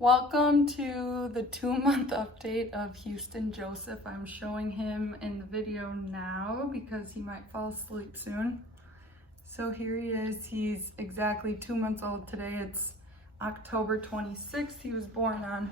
Welcome to the 2-month update of Houston Joseph. I'm showing him in the video now because he might fall asleep soon. So here he is. He's exactly 2 months old today. It's October 26th. He was born on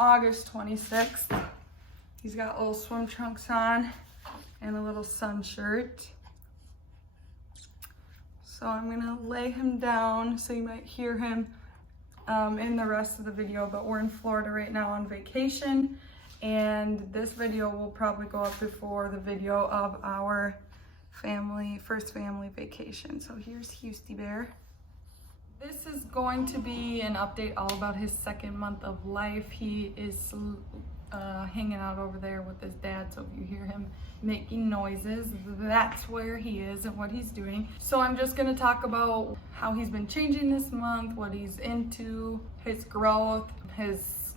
August 26th. He's got little swim trunks on and a little sun shirt. So I'm gonna lay him down so you might hear him in the rest of the video, but we're in Florida right now on vacation, and this video will probably go up before the video of our first family vacation. So here's Housty Bear. This is going to be an update all about his second month of life. He is hanging out over there with his dad, so if you hear him making noises, that's where he is and what he's doing. So I'm just going to talk about how he's been changing this month, what he's into, his growth, his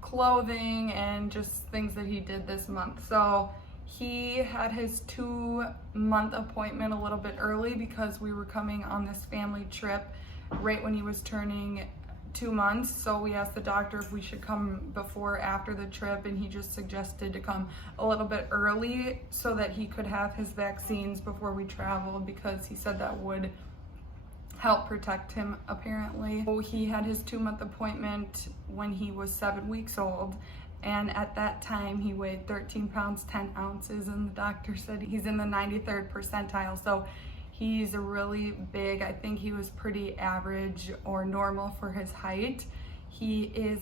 clothing, and just things that he did this month. So he had his 2-month appointment a little bit early because we were coming on this family trip right when he was turning 2 months. So we asked the doctor if we should come before or after the trip, and he just suggested to come a little bit early so that he could have his vaccines before we traveled, because he said that would help protect him apparently. So he had his 2-month appointment when he was 7 weeks old, and at that time he weighed 13 pounds 10 ounces, and the doctor said he's in the 93rd percentile. So he's really big. I think he was pretty average or normal for his height. He is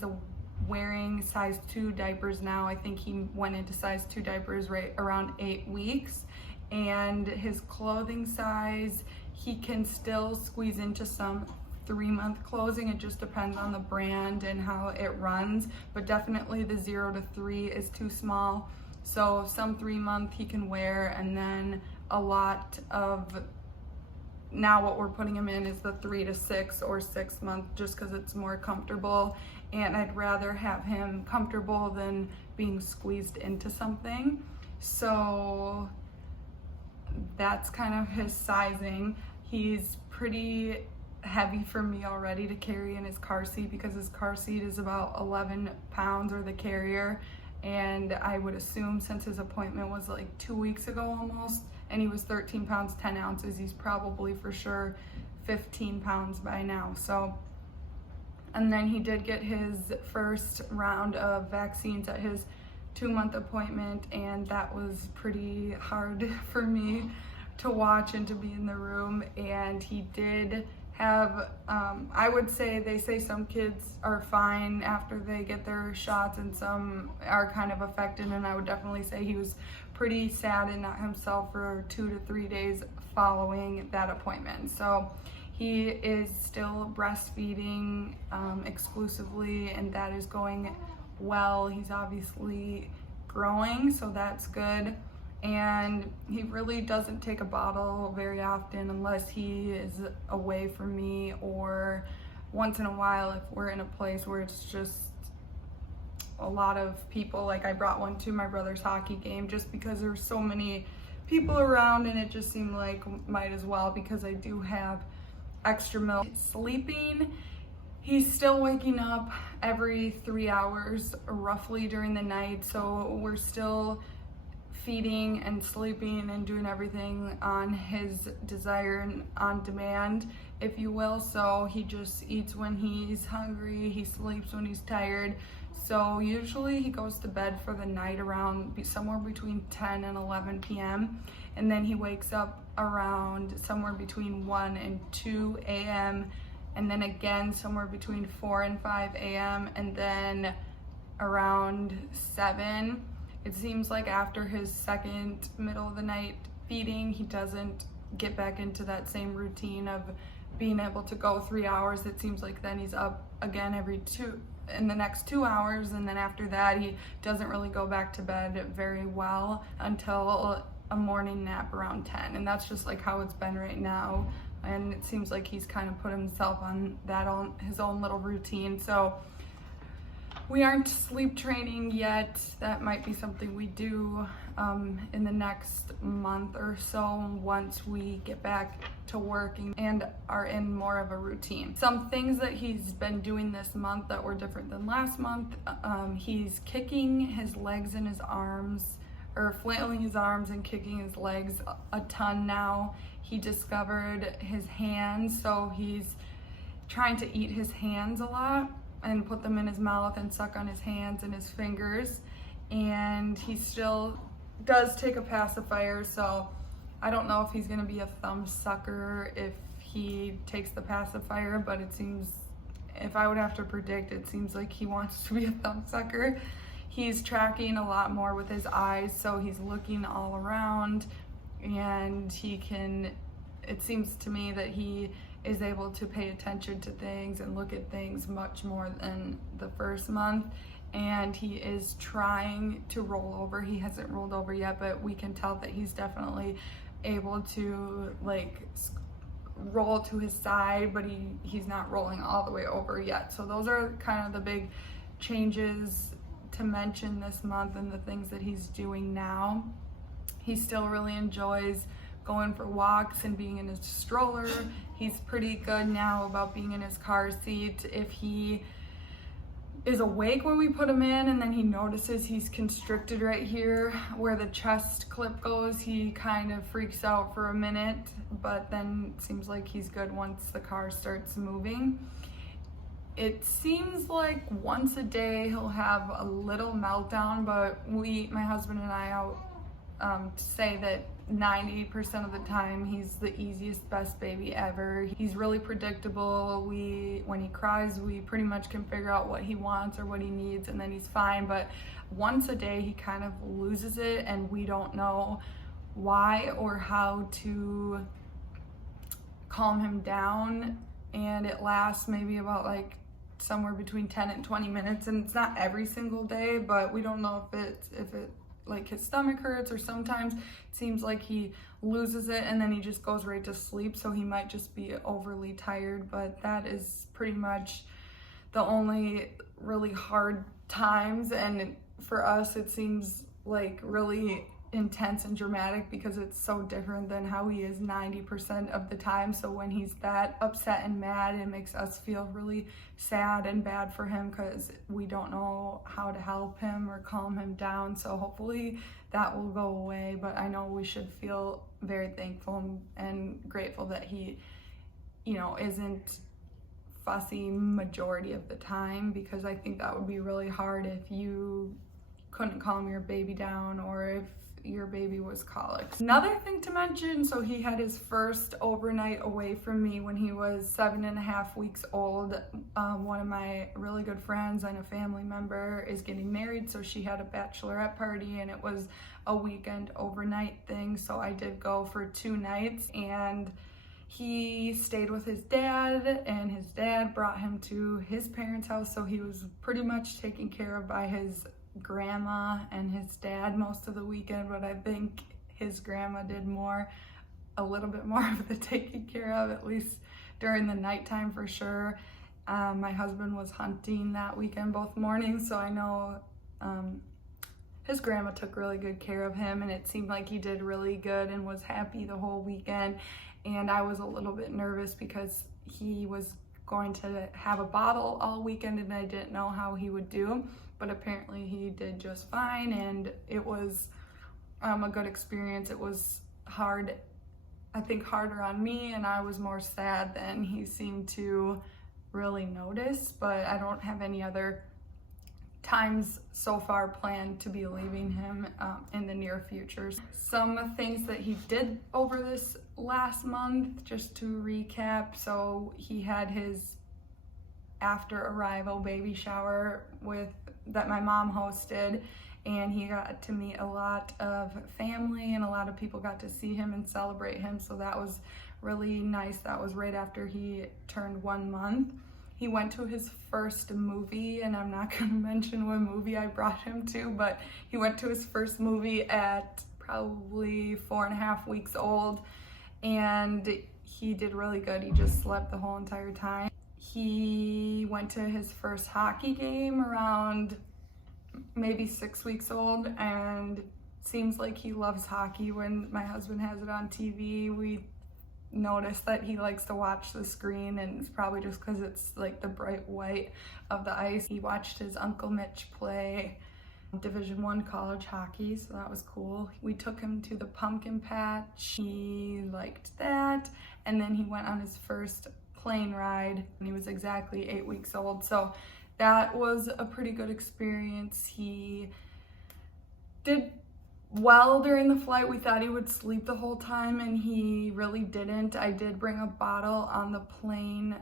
wearing size 2 diapers now. I think he went into size 2 diapers right around 8 weeks. And his clothing size, he can still squeeze into some 3-month clothing. It just depends on the brand and how it runs, but definitely the 0 to 3 is too small. So some 3-month he can wear, and then a lot of now what we're putting him in is the 3 to 6 or 6 month, just because it's more comfortable, and I'd rather have him comfortable than being squeezed into something. So that's kind of his sizing. He's pretty heavy for me already to carry in his car seat, because his car seat is about 11 pounds, or the carrier, and I would assume since his appointment was like 2 weeks ago almost, and he was 13 pounds 10 ounces, he's probably for sure 15 pounds by now. So, and then he did get his first round of vaccines at his 2-month appointment, and that was pretty hard for me to watch and to be in the room. And he did have, I would say, they say some kids are fine after they get their shots and some are kind of affected, and I would definitely say he was pretty sad and not himself for 2 to 3 days following that appointment. So he is still breastfeeding exclusively, and that is going well. He's obviously growing, so that's good. And he really doesn't take a bottle very often unless he is away from me, or once in a while if we're in a place where it's just a lot of people. Like I brought one to my brother's hockey game just because there's so many people around, and it just seemed like might as well, because I do have extra milk. Sleeping, he's still waking up every 3 hours roughly during the night, so we're still feeding and sleeping and doing everything on his desire and on demand, if you will. So he just eats when he's hungry, he sleeps when he's tired. So usually he goes to bed for the night around somewhere between 10 and 11 p.m. and then he wakes up around somewhere between 1 and 2 a.m. and then again somewhere between 4 and 5 a.m. and then around 7. It seems like after his second middle of the night feeding, he doesn't get back into that same routine of being able to go 3 hours. It seems like then he's up again in the next 2 hours, and then after that he doesn't really go back to bed very well until a morning nap around 10, and that's just like how it's been right now. And it seems like he's kind of put himself on his own little routine. So We aren't sleep training yet. That might be something we do in the next month or so once we get back to working and are in more of a routine. Some things that he's been doing this month that were different than last month, he's kicking his legs and his arms, or flailing his arms and kicking his legs a ton now. He discovered his hands, so he's trying to eat his hands a lot and put them in his mouth and suck on his hands and his fingers. And he still does take a pacifier, so I don't know if he's gonna be a thumb sucker if he takes the pacifier, but it seems, if I would have to predict, it seems like he wants to be a thumb sucker. He's tracking a lot more with his eyes, so he's looking all around, and it seems to me that he is able to pay attention to things and look at things much more than the first month. And he is trying to roll over. He hasn't rolled over yet, but we can tell that he's definitely able to like roll to his side, but he's not rolling all the way over yet. So those are kind of the big changes to mention this month and the things that he's doing now. He still really enjoys going for walks and being in his stroller. He's pretty good now about being in his car seat. If he is awake when we put him in and then he notices he's constricted right here where the chest clip goes, he kind of freaks out for a minute, but then it seems like he's good once the car starts moving. It seems like once a day he'll have a little meltdown, but my husband and I say that 90% of the time he's the easiest, best baby ever. He's really predictable. When he cries, we pretty much can figure out what he wants or what he needs, and then he's fine. But once a day he kind of loses it, and we don't know why or how to calm him down. And it lasts maybe about like somewhere between 10 and 20 minutes, and it's not every single day, but we don't know if it like his stomach hurts, or sometimes it seems like he loses it and then he just goes right to sleep, so he might just be overly tired. But that is pretty much the only really hard times, and for us it seems like really intense and dramatic because it's so different than how he is 90% of the time. So when he's that upset and mad, it makes us feel really sad and bad for him because we don't know how to help him or calm him down. So hopefully that will go away, but I know we should feel very thankful and grateful that he, isn't fussy majority of the time, because I think that would be really hard if you couldn't calm your baby down or if your baby was colics. Another thing to mention, so he had his first overnight away from me when he was 7.5 weeks old. One of my really good friends and a family member is getting married, so she had a bachelorette party and it was a weekend overnight thing. So I did go for 2 nights, and he stayed with his dad, and his dad brought him to his parents' house, so he was pretty much taken care of by his grandma and his dad most of the weekend. But I think his grandma did a little bit more of the taking care of, at least during the nighttime for sure. My husband was hunting that weekend both mornings, so I know his grandma took really good care of him, and it seemed like he did really good and was happy the whole weekend. And I was a little bit nervous because he was going to have a bottle all weekend and I didn't know how he would do, but apparently he did just fine, and it was a good experience. It was hard, I think harder on me, and I was more sad than he seemed to really notice, but I don't have any other times so far planned to be leaving him in the near future. Some things that he did over this last month, just to recap. So he had his after arrival baby shower that my mom hosted, and he got to meet a lot of family and a lot of people got to see him and celebrate him, so that was really nice. That was right after he turned 1 month. He went to his first movie, and I'm not going to mention what movie I brought him to, but he went to his first movie at probably 4.5 weeks old, and he did really good. He just slept the whole entire time. He went to his first hockey game around maybe 6 weeks old, and seems like he loves hockey. When my husband has it on TV, we notice that he likes to watch the screen, and it's probably just because it's like the bright white of the ice. He watched his Uncle Mitch play Division I college hockey, so that was cool. We took him to the pumpkin patch. He liked that, and then he went on his first plane ride, and he was exactly 8 weeks old, so that was a pretty good experience. He did well during the flight. We thought he would sleep the whole time, and he really didn't. I did bring a bottle on the plane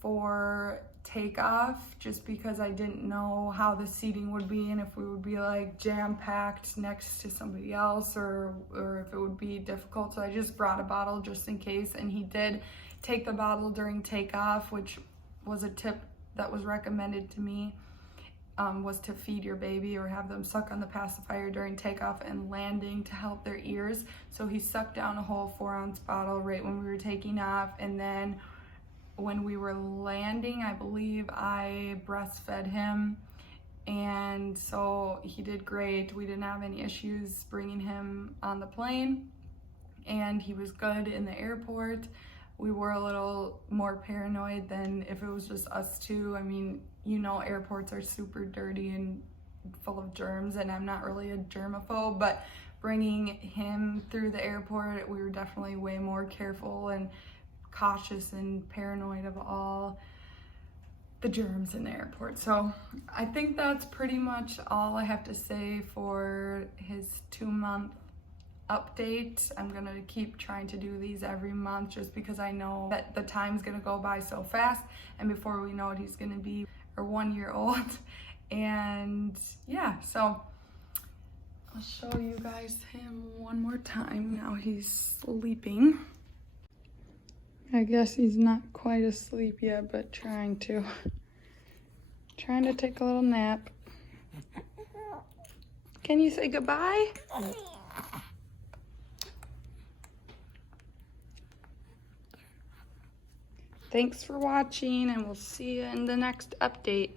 for takeoff just because I didn't know how the seating would be and if we would be like jam-packed next to somebody else or if it would be difficult. So I just brought a bottle just in case, and he did take the bottle during takeoff, which was a tip that was recommended to me. Was to feed your baby or have them suck on the pacifier during takeoff and landing to help their ears. So he sucked down a whole 4-ounce bottle right when we were taking off, and then when we were landing, I believe I breastfed him, and so he did great. We didn't have any issues bringing him on the plane, and he was good in the airport. We were a little more paranoid than if it was just us two. I mean, you know, airports are super dirty and full of germs, and I'm not really a germaphobe, but bringing him through the airport, we were definitely way more careful and cautious and paranoid of all the germs in the airport. So I think that's pretty much all I have to say for his 2-month update. I'm gonna keep trying to do these every month just because I know that the time's gonna go by so fast, and before we know it, he's gonna be 1 year old. And yeah, so I'll show you guys him one more time. Now he's sleeping. I guess he's not quite asleep yet, but trying to take a little nap. Can you say goodbye? Thanks for watching, and we'll see you in the next update.